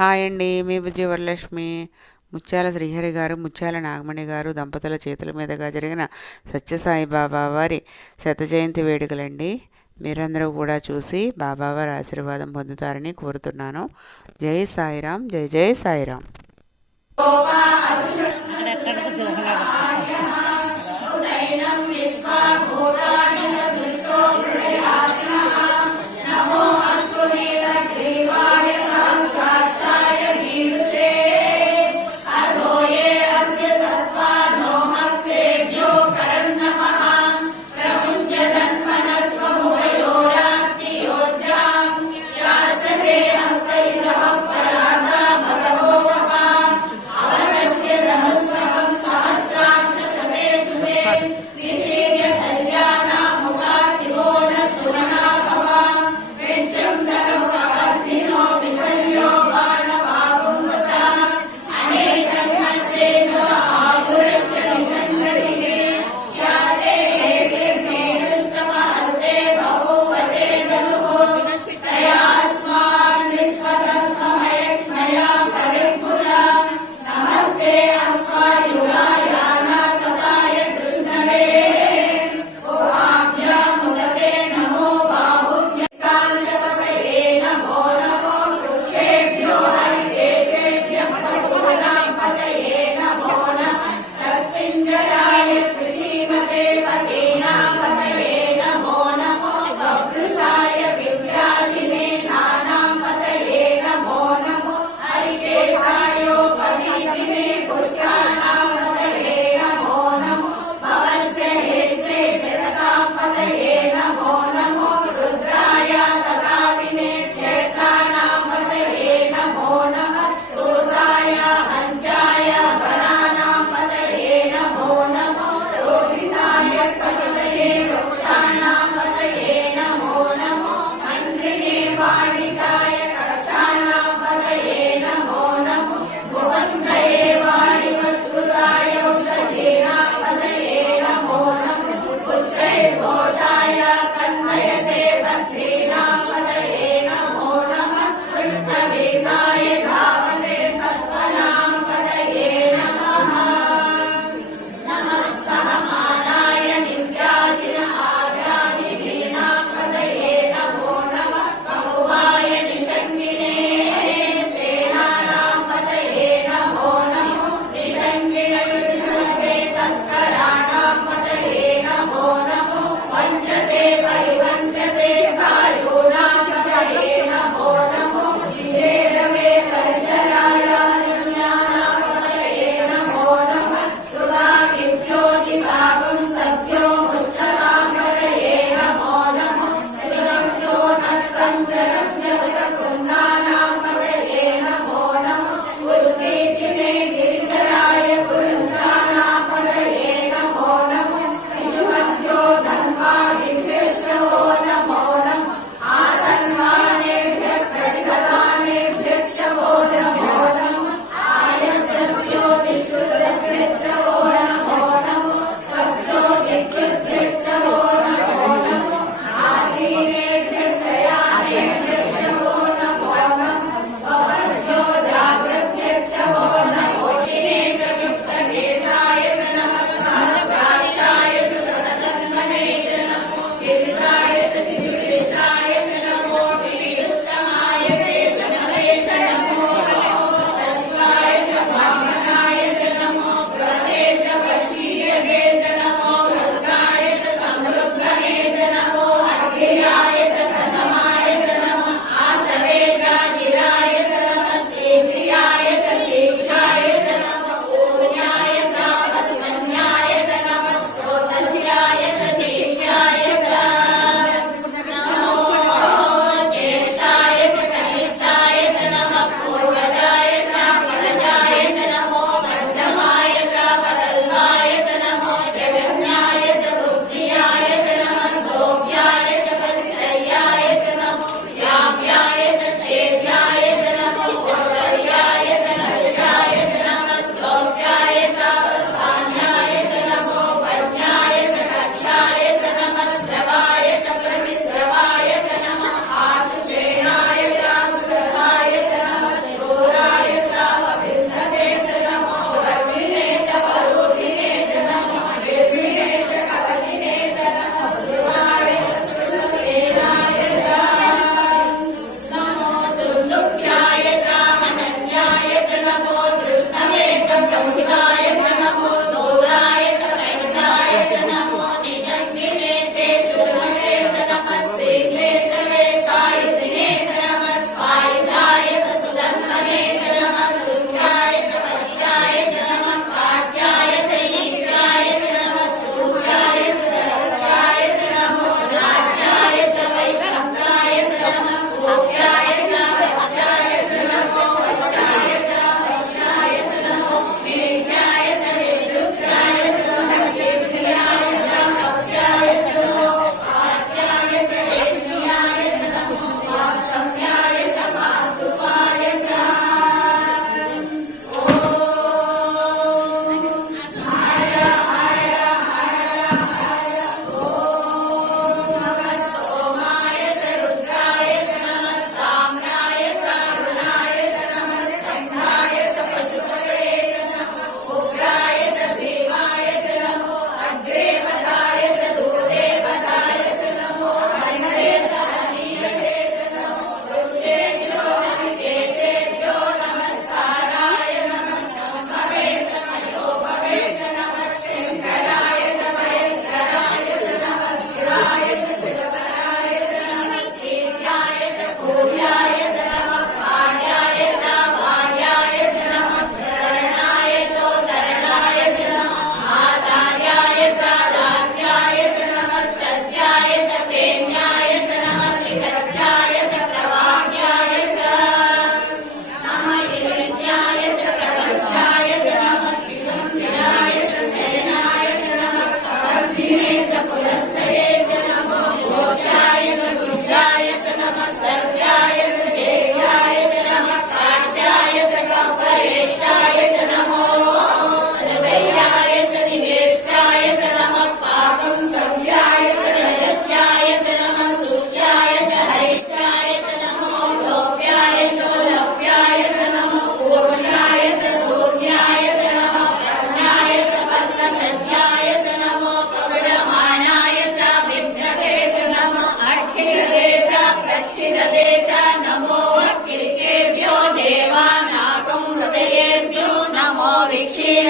Hi అండి, మీ బుజ్జి వరలక్ష్మి. ముత్యాల శ్రీహరి గారు, ముత్యాల నాగమణి గారు దంపతుల చేతుల మీదుగా జరిగిన సత్యసాయి బాబా వారి శత జయంతి వేడుకలండి. మీరందరూ కూడా చూసి బాబావారి ఆశీర్వాదం పొందుతారని కోరుతున్నాను. జై సాయిరాం, జై జై సాయిరాం.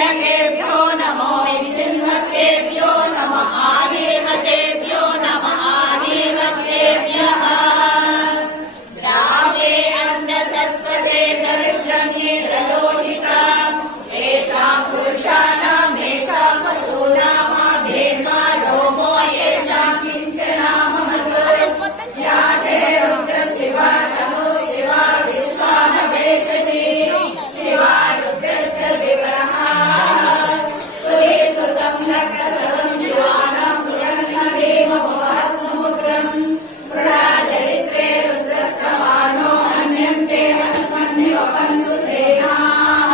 कीलकेभ्यो नमो विचिन्वतेभ्यो नमः आदिर्हतेभ्यो नमः आदिर्हतेभ्यः द्रावे अन्धसस्वते दरिद्रनीललोहिता येषां पुरुषाणां येषां पशूनामाभेद्मा रोमो येषां किञ्चनाममतो याते रुद्रशिवा नमो शिवा विश्वानवेशति शिवा रुद्रविग्रहः सुरेतुतं रक्तसरं युवानं पुरन्नवीममुग्रं पुरादरिद्रे रुद्रस्तमानो अन्यन्ते हस्मन्निवपन्तु सेनाः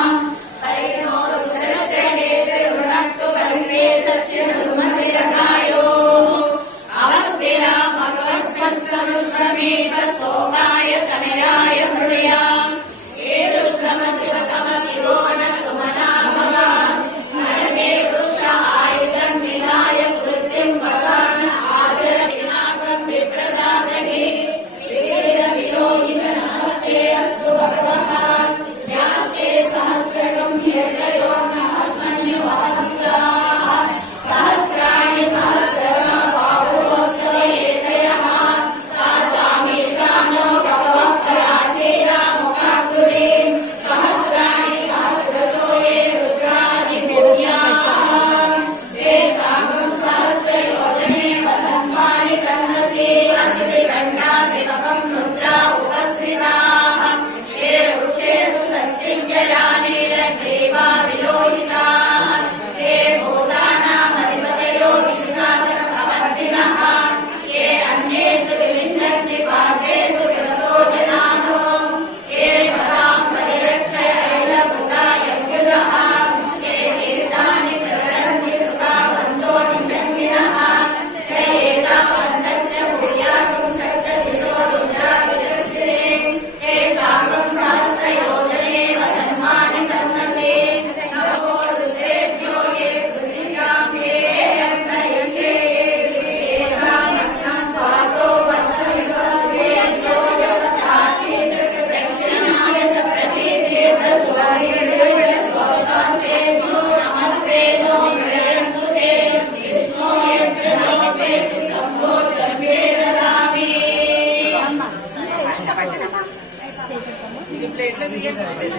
हरिणो रुद्रस्य हेतिर्वृणक्तु परिवेशस्य दुर्मतिरकायो अवस्थिरा भगवत्स्वस्तमृतमेकस्तोकाय तनयाय मृडयाम् एतुष्टम शिवतम शिवो न सुमना भवान् नरमे वृक्ष आयुधं विधाय कृत्तिं वसान आचर विनाकं विप्रदातहि विवेदविलोहित नमस्ते अस्तु भगवः यास्ते सहस्रकं ह्यर्जयो न अस्मन्युवहन्ताः सहस्राणि सहस्रगा बाहुस्तवेतयः तासामि सानो भगवः पराशेरा मुखाकृतिं सहस्राणि सहस्रतो ये रुद्रादिपुण्याः ते साकं सहस्रयोजने वदन्मानि कर्णसि अस्त्रिकण्डातिलकं रुद्रा उपस्थिताः ते वृक्षेषु सस्तिञ्जराणीरग्रीवा विलोहिताः ते भूतानामधिपतयो विजितासकवर्तिनः ये अन्येषु विविन्दन्ति पार्थेषु विगतो जनानो ये पदां परिरक्षयैलभृता यज्ञः ये तीर्थानि प्रसरन्ति सुतावन्तो निषङ्गिनः ते एतावन्तस्य भूयागुं सच्चदिशो रुद्रा विदस्तिरे ते साकं सहस्रयोजने वदन्मानि कर्णसि नमो रुद्रेभ्यो ये पृथिव्यां ये अन्तरिक्षे ये येषामन्नं पातो वर्षविश्वस्तेभ्यो दशताचीदशदक्षिणाय सप्रतीतीर्थसुवर्येभ्यो स्वस्तान्तेभ्यो नमस्ते नो प्रयन्तु ते विष्णो यच्च नोपेतु तम्भो द्रव्ये ददामि ఇది ప్లేట్లో తీయండి ప్లేట్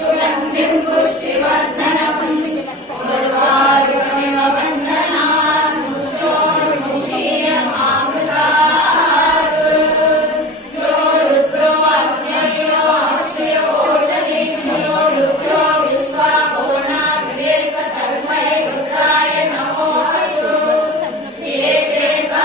सुगन्धिं पुष्टिवर्धनम् उर्वारुकमिव वन्दनात् मुष्टोर्मुषीयमामृतात् यो रुद्रो अग्नयो अक्षयोषधीक्षयो रुद्रो विश्वाभुवनाग्रेसतर्मये रुद्राय नमोऽस्तु ये ते सा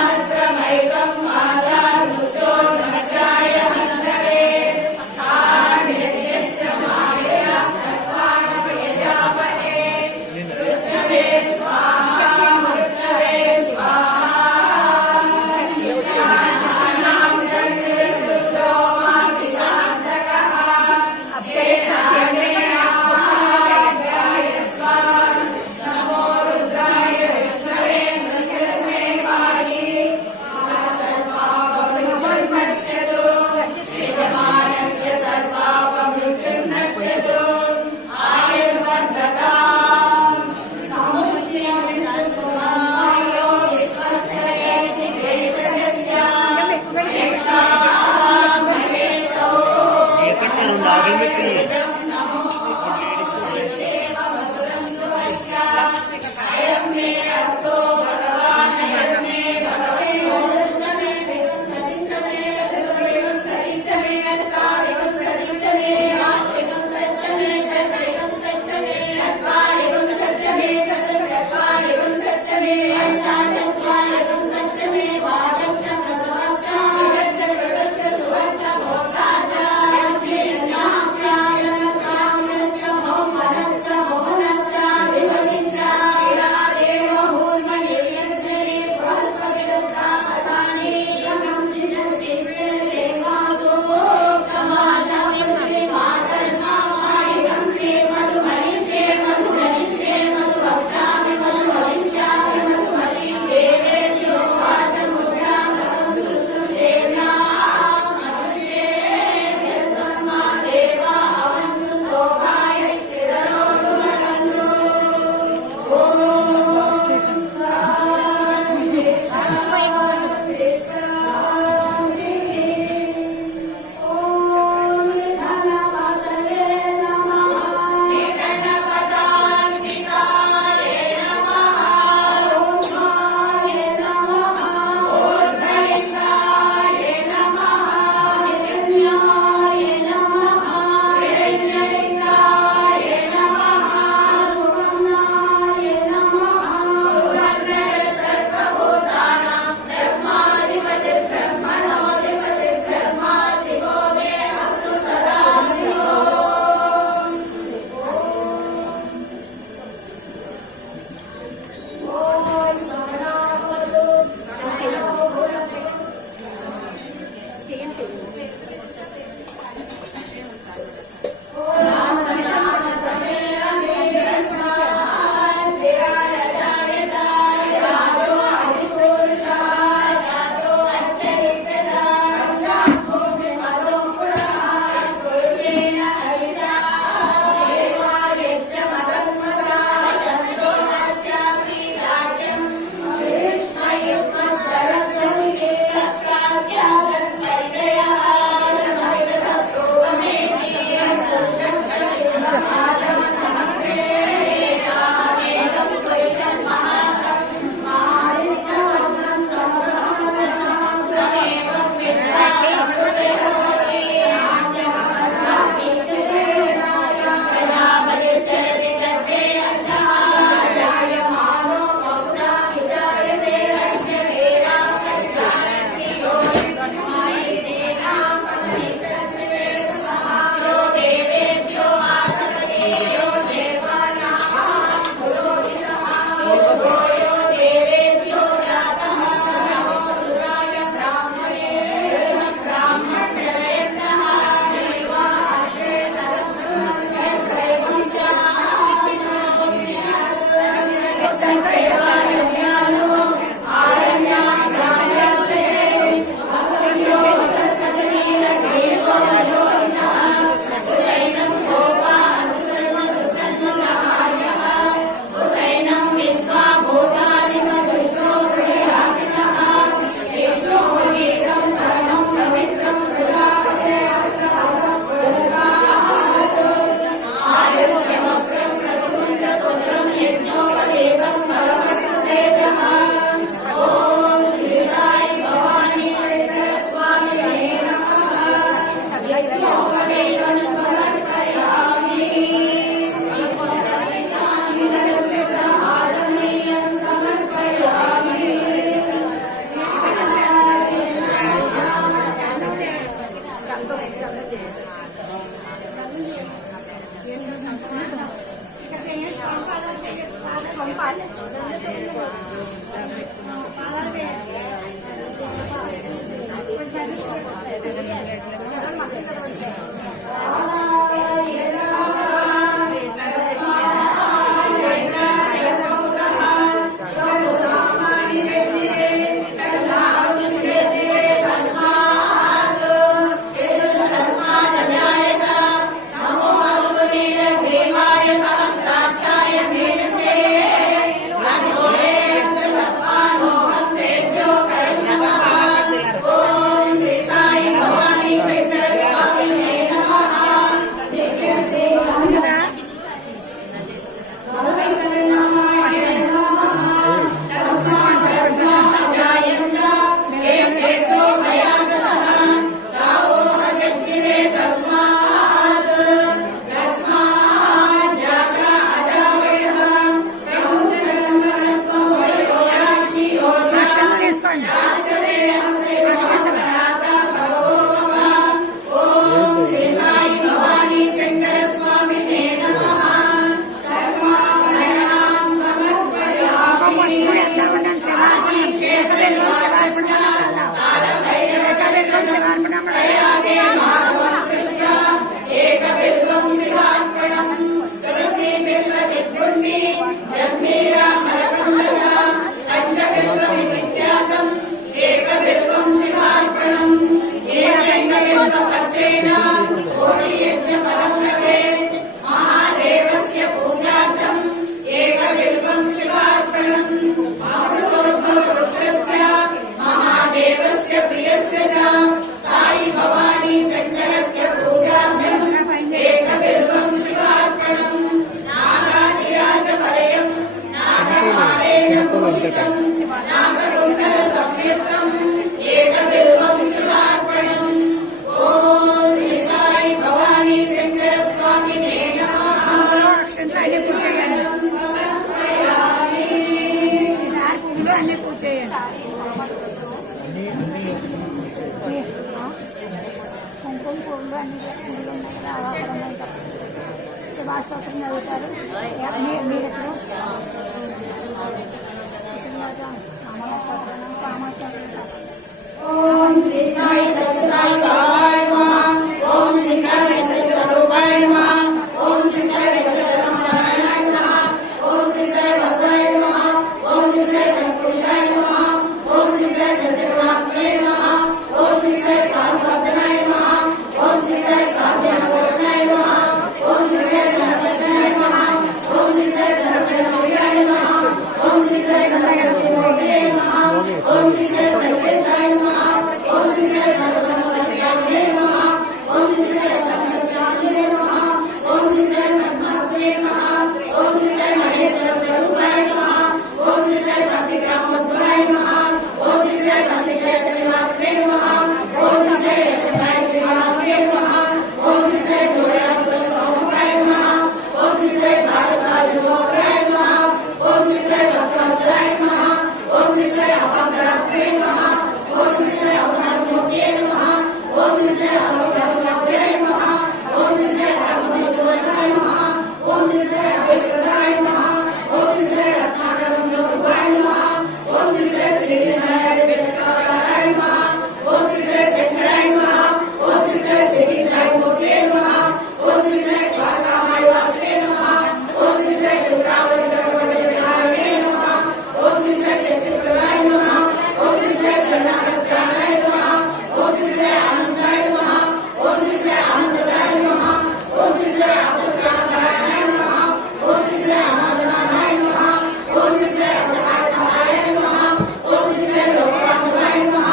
నాగకుండల సంయుక్తం ఏకబిల్వం శివార్పణం. ఓం శ్రీ సాయి భవానీ శంకర స్వామినే నమః. అక్షంతలు పూజ చేయండి. ఈసారి పువ్వులు అన్ని పూజ చేయండి. కుంకుమ పువ్వులు అన్ని పువ్వులు శివాస్తోత్రం చదువుతారు. మీరు ఓం శ్రీ సాయి సత్యసాయి బాబాయ్ నమః. ఓం శ్రీ సాయి సత్యస్వరూపాయ నమః. ఓం శ్రీ సాయి సత్యనారాయణాయ నమః. ఓం శ్రీ సాయి భద్రాయ నమః. ఓం శ్రీ సాయి సత్పురుషాయ నమః. ఓం శ్రీ సాయి సత్యగుణాత్మనే నమః. ఓం శ్రీ సాయి సాధువర్ధనాయ నమః. ఓం శ్రీ సాయి సాధ్యానపోషణాయ నమః. ఓం శ్రీ సాయి సర్వజ్ఞాయ నమః. ఓం శ్రీ సాయి సర్వజ్ఞాయ నమః. ఓం శ్రీ సాయి సర్వజ్ఞాయ నమః. ఓం శ్రీ సాయి సర్వేశాయ నమః. ఓం శ్రీ సాయి సర్వసమ్మతాయ నమః. ఓం శ్రీ సాయి సర్వజ్ఞాయ నమః. ఓం శ్రీ సాయి పరమాత్మనే నమః. ఓం శ్రీ సాయి మహేశ్వర స్వరూపాయ నమః. ఓం శ్రీ సాయి భక్తి గ్రామోద్భవాయ నమః. ఓం శ్రీ సాయి భక్తి క్షేత్ర నివాసనే నమః. ఓం శ్రీ సాయి యశోదాయ శ్రీనివాసనే నమః. ఓం శ్రీ సాయి జోడాధిపతి స్వరూపాయ నమః. ఓం శ్రీ సాయి భారద్వాజ స్వరూపాయ నమః. ఓం శ్రీ సాయి భక్తవత్సలాయ నమః. ఓం శ్రీ సాయి అపంకరాత్మే నమః. ఓం శ్రీ సాయి అవతారమూర్తియే నమః. ఓం శ్రీ సాయి అవతారమూర్తియే నమః. ఓం శ్రీ సాయి సర్వమేశ్వరాయ నమః. ఓం శ్రీ సాయి అభయప్రదాయ నమః. ఓం శ్రీ సాయి రత్నాకరంజోపాయ నమః. ఓం శ్రీ సాయి శ్రీడి సాయి వేదసారాయ నమః. ఓం శ్రీ సాయి శంకరాయ నమః. ఓం శ్రీ సాయి శ్రీడి సాయి మూర్తియే నమః. ఓం శ్రీ సాయి ద్వారకామాయ వాసునే నమః. ఓం శ్రీ సాయి చంద్రావతి ధర్మవతి నమః. ఓం శ్రీ సాయి శక్తిప్రదాయ నమః. ఓం శ్రీ సాయి శరణాగతాయ నమః. ఓం శ్రీ సాయి ఆనందాయ నమః. ఓం శ్రీ సాయి ఆనందదాయ నమః. ఓం శ్రీ సాయి అపత్రాణాయ నమః. ఓం శ్రీ సాయి అనాథనాయ నమః. ఓం శ్రీ సాయి సహాయ నమః. ఓం శ్రీ సాయి లోకపాలనాయ నమః.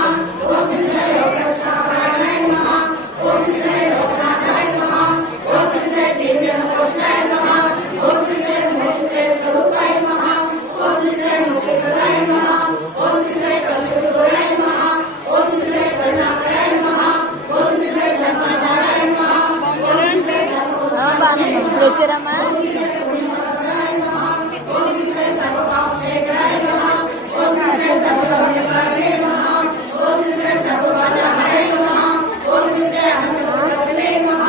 ఓం శ్రీ సాయి లోకరక్షాయ నమః. ఓం శ్రీ సాయి లోకనాథాయ నమః. ఓం శ్రీ సాయి దివ్యనపోషణాయ నమః. ఓం శ్రీ సాయి మోక్షేశ్వర స్వరూపాయ నమః. ఓం శ్రీ సాయి ముక్తిప్రదాయ నమః. ఓం శ్రీ సాయి కలుషదూరాయ నమః. ఓం శ్రీ సాయి కరుణాకరాయ నమః. ఓం శ్రీ సాయి సర్వధారాయ నమః. ఓం శ్రీ సాయి సర్వభూతాయ నమః. వచ్చారమ్మా. ఓం శ్రీ సాయి పుణ్యప్రదాయ నమః. ఓం శ్రీ సాయి సర్వపాపశేఖరాయ నమః. ఓం శ్రీ సాయి సర్వసౌఖ్యకారణే నమః. ఓం శ్రీ సాయి సర్వబాధాహాయ నమః. ఓం శ్రీ సాయి అనంతగుణకర్తనే నమః.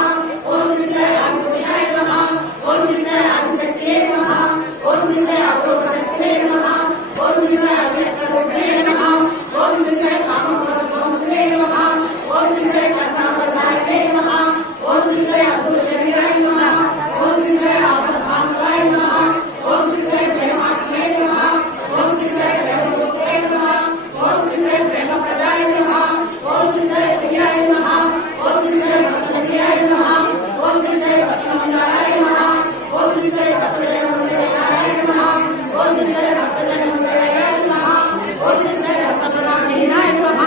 ఓం శ్రీ సాయి ఆదిపురుషాయ నమః. ఓం శ్రీ సాయి ఆదిశక్తియే నమః. ఓం శ్రీ సాయి అపూర్వశక్తియే నమః. ఓం శ్రీ సాయి అవ్యక్తరూపిణే నమః. ఓం శ్రీ సాయి కామక్రోధధ్వంసనే నమః. ఓం శ్రీ సాయి కర్ణావతారిణే నమః. ఓం శ్రీ సాయి అద్భుత శరీరాయ నమః. ఓం శ్రీ సాయి ఆపద్బాంధవాయ నమః. ఓం శ్రీ సాయి ప్రేమాత్మే నమః. ఓం శ్రీ సాయి ప్రేమరూపే నమః. ఓం శ్రీ సాయి ప్రేమప్రదాయ నమః. ఓం శ్రీ సాయి ప్రియాయ నమః. ఓం శ్రీ సాయి భక్తప్రియాయ నమః. ఓం శ్రీ సాయి భక్తమంగళాయ నమః. ఓం శ్రీ సాయి భక్తజనమంగళాయ నమః. ఓం శ్రీ సాయి భక్తజనమంగళాయ నమః. ఓం శ్రీ సాయి భక్తప్రదాయ నమః.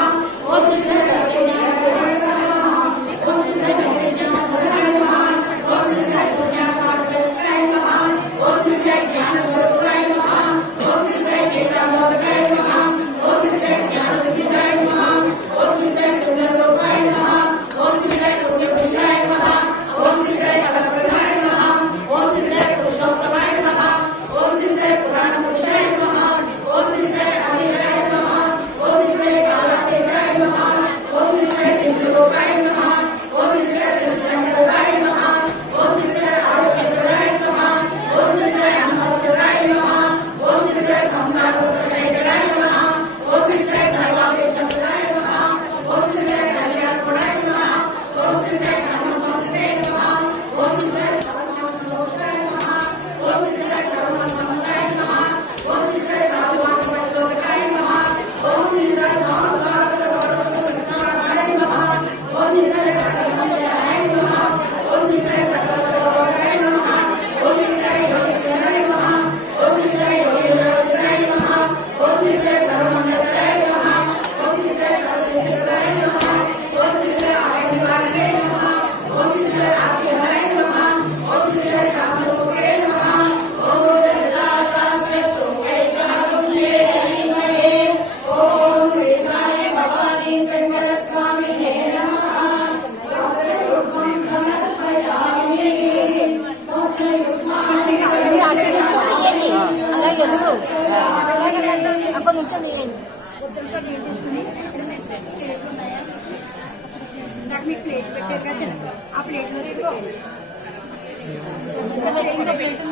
ఓం శ్రీ సాయి లక్ష్మీనారాయణ నమః. ఓం శ్రీ సాయి భక్తజనమంగళాయ నమః. బుద్ధులతో నీళ్ళు తీసుకుని ప్లేట్లు ఉన్నాయా? నాకు మీకు ప్లేట్ పెట్టారు కదా చిన్న ఆ ప్లేట్లో ఇంకో ప్లేట్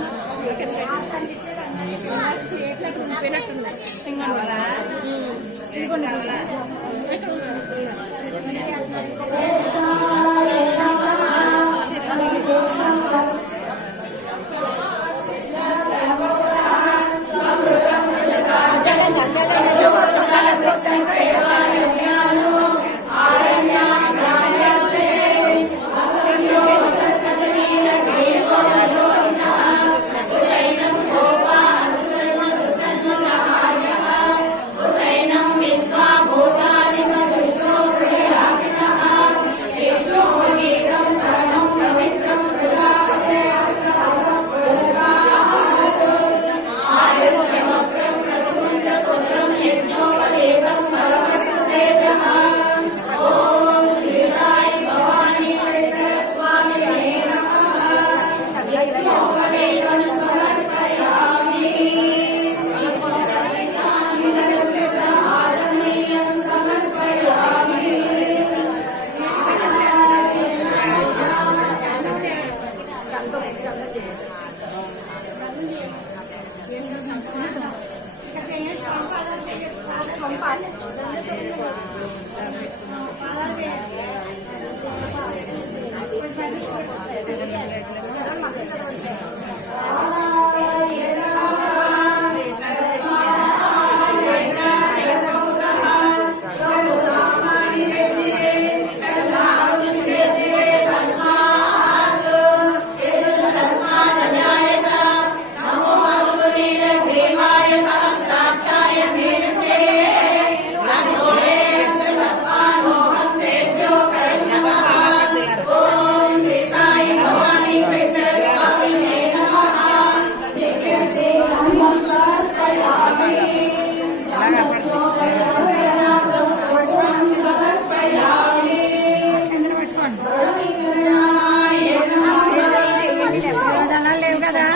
లేవు కదా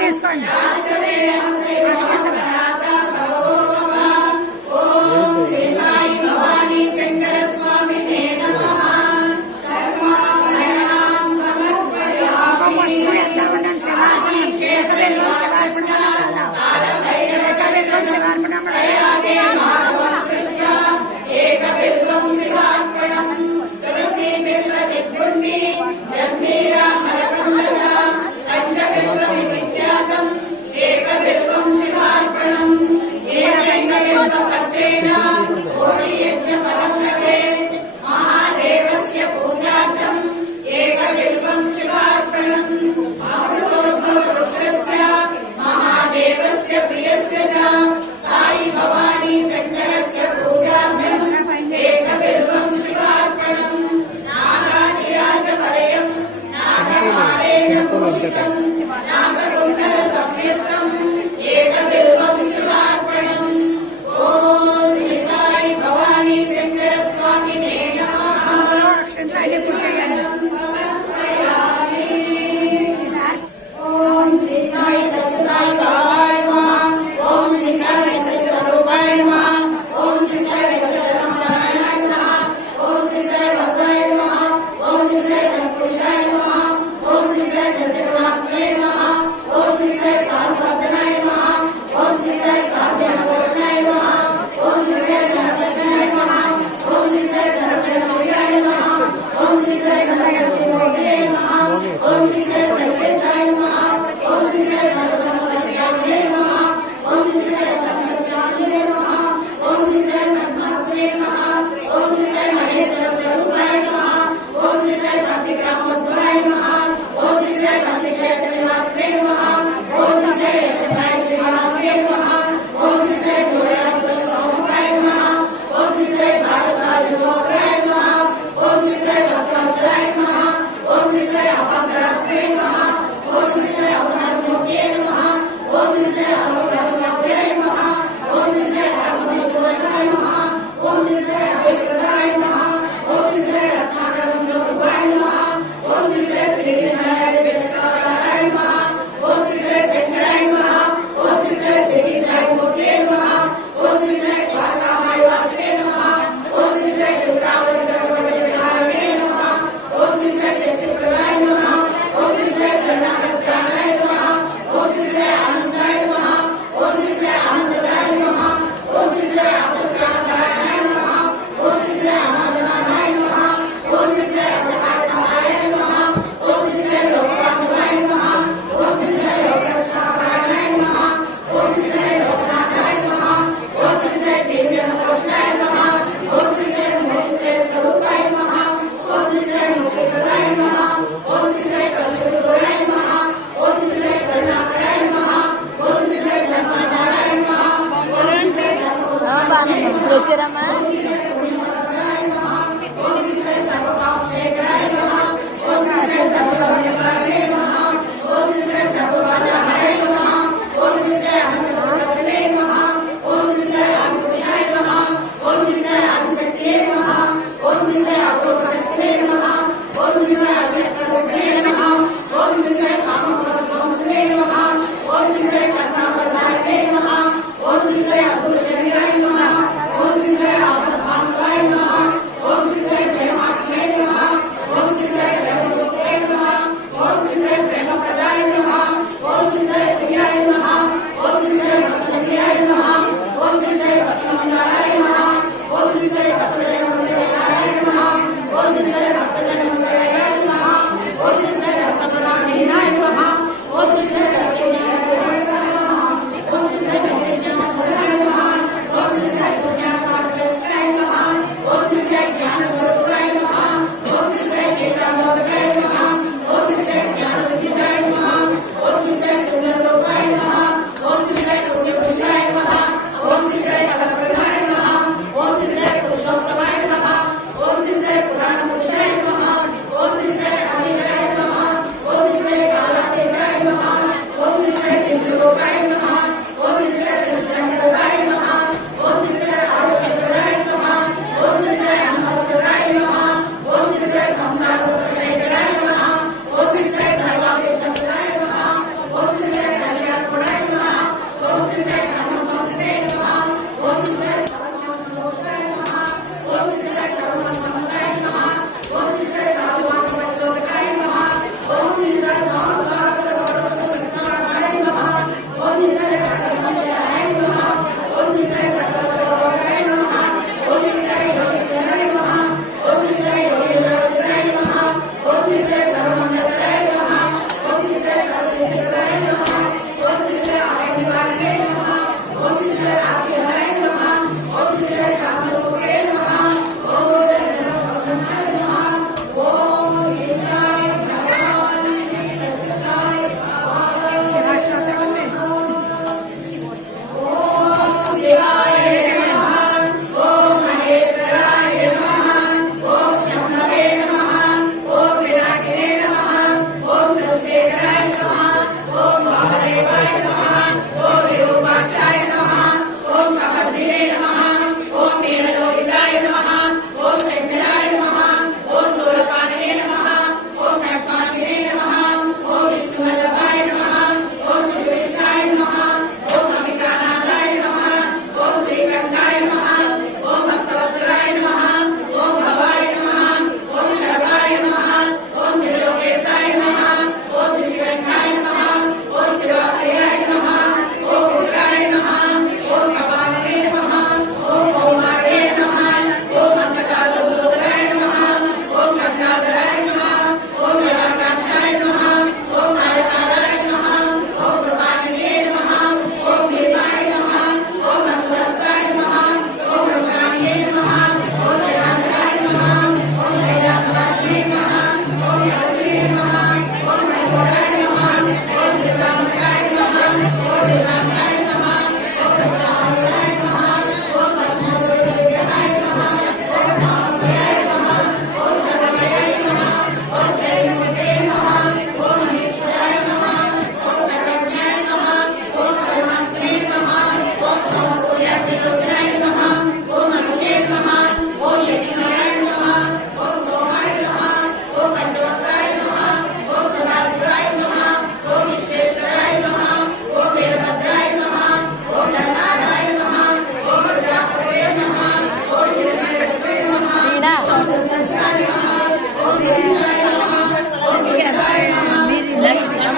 తీసుకోండి ఓం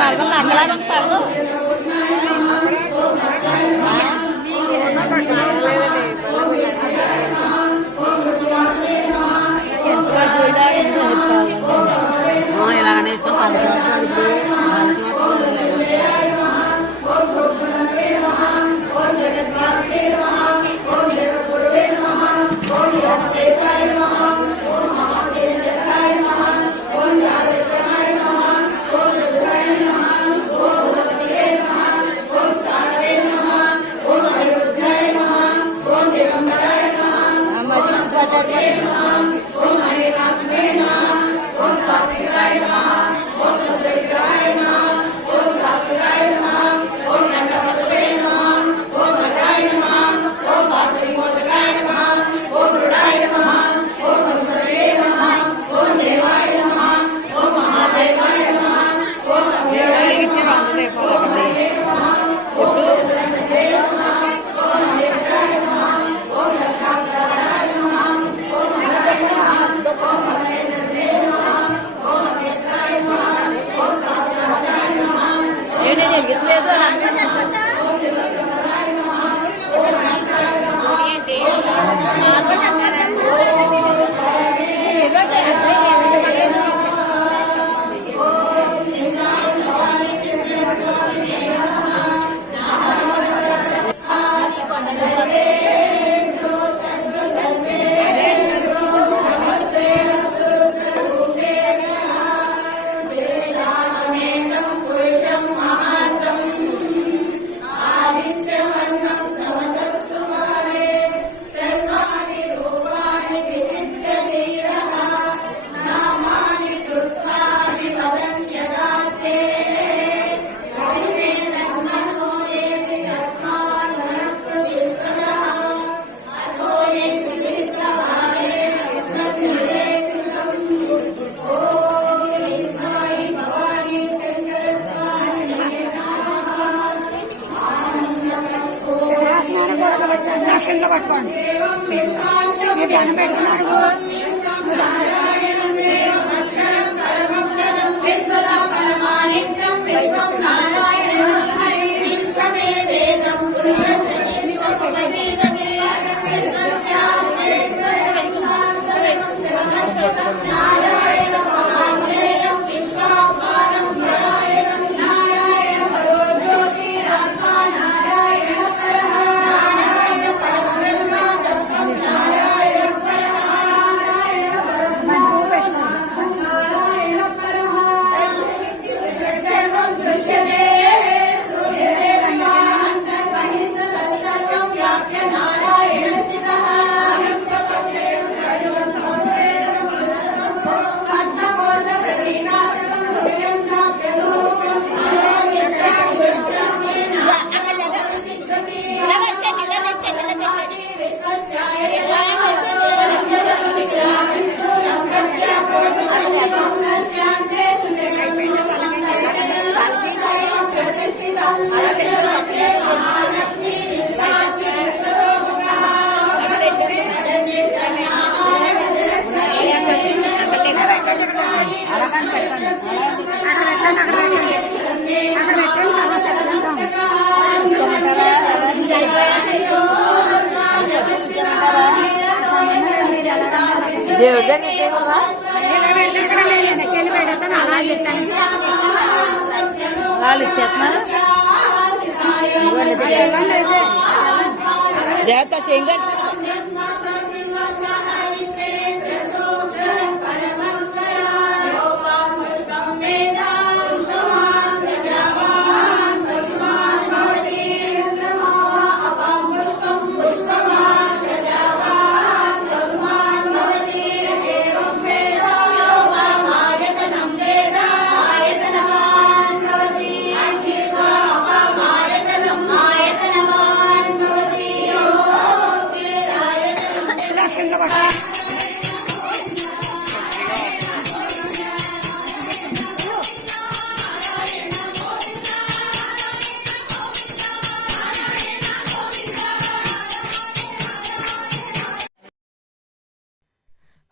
పడదు నక్కలాగా పడదు ఇలాగనే వేసుకొని దక్షిణలో పట్టుకోండి మీరు దండం పెడుతున్నారు వాళ్ళు ఇచ్చేస్తున్నారు దేవత శంగా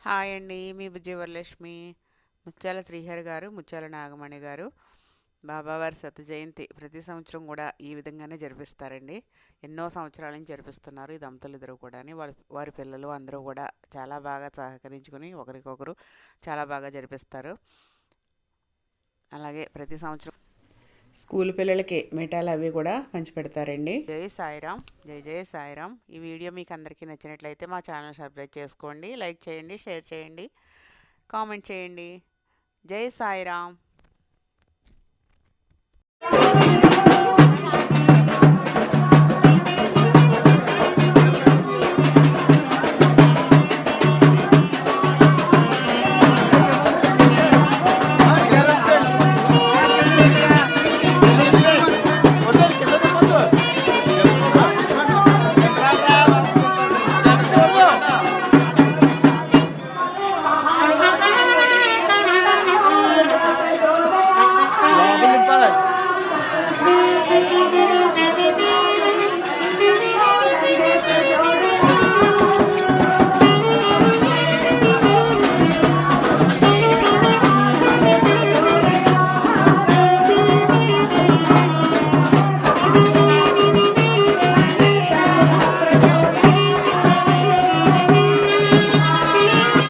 హాయ్ అండి, మీ విజయవరలక్ష్మి, ముత్యాల శ్రీహరి గారు, ముత్యాల నాగమణి గారు. బాబావారి శత జయంతి ప్రతి సంవత్సరం కూడా ఈ విధంగానే జరిపిస్తారండి. ఎన్నో సంవత్సరాల నుంచి జరిపిస్తున్నారు ఈ దంపతులు ఇద్దరు కూడా. వారి పిల్లలు అందరూ కూడా చాలా బాగా సహకరించుకొని ఒకరికొకరు చాలా బాగా జరిపిస్తారు. అలాగే ప్రతి సంవత్సరం స్కూల్ పిల్లలకి మిఠాయిలు అవి కూడా పంచిపెడతారండి. జై సాయిరామ్, జై జై సాయిరామ్. ఈ వీడియో మీకు అందరికీ నచ్చినట్లయితే మా ఛానల్ సబ్స్క్రైబ్ చేసుకోండి, లైక్ చేయండి, షేర్ చేయండి, కామెంట్ చేయండి. జై సాయిరామ్.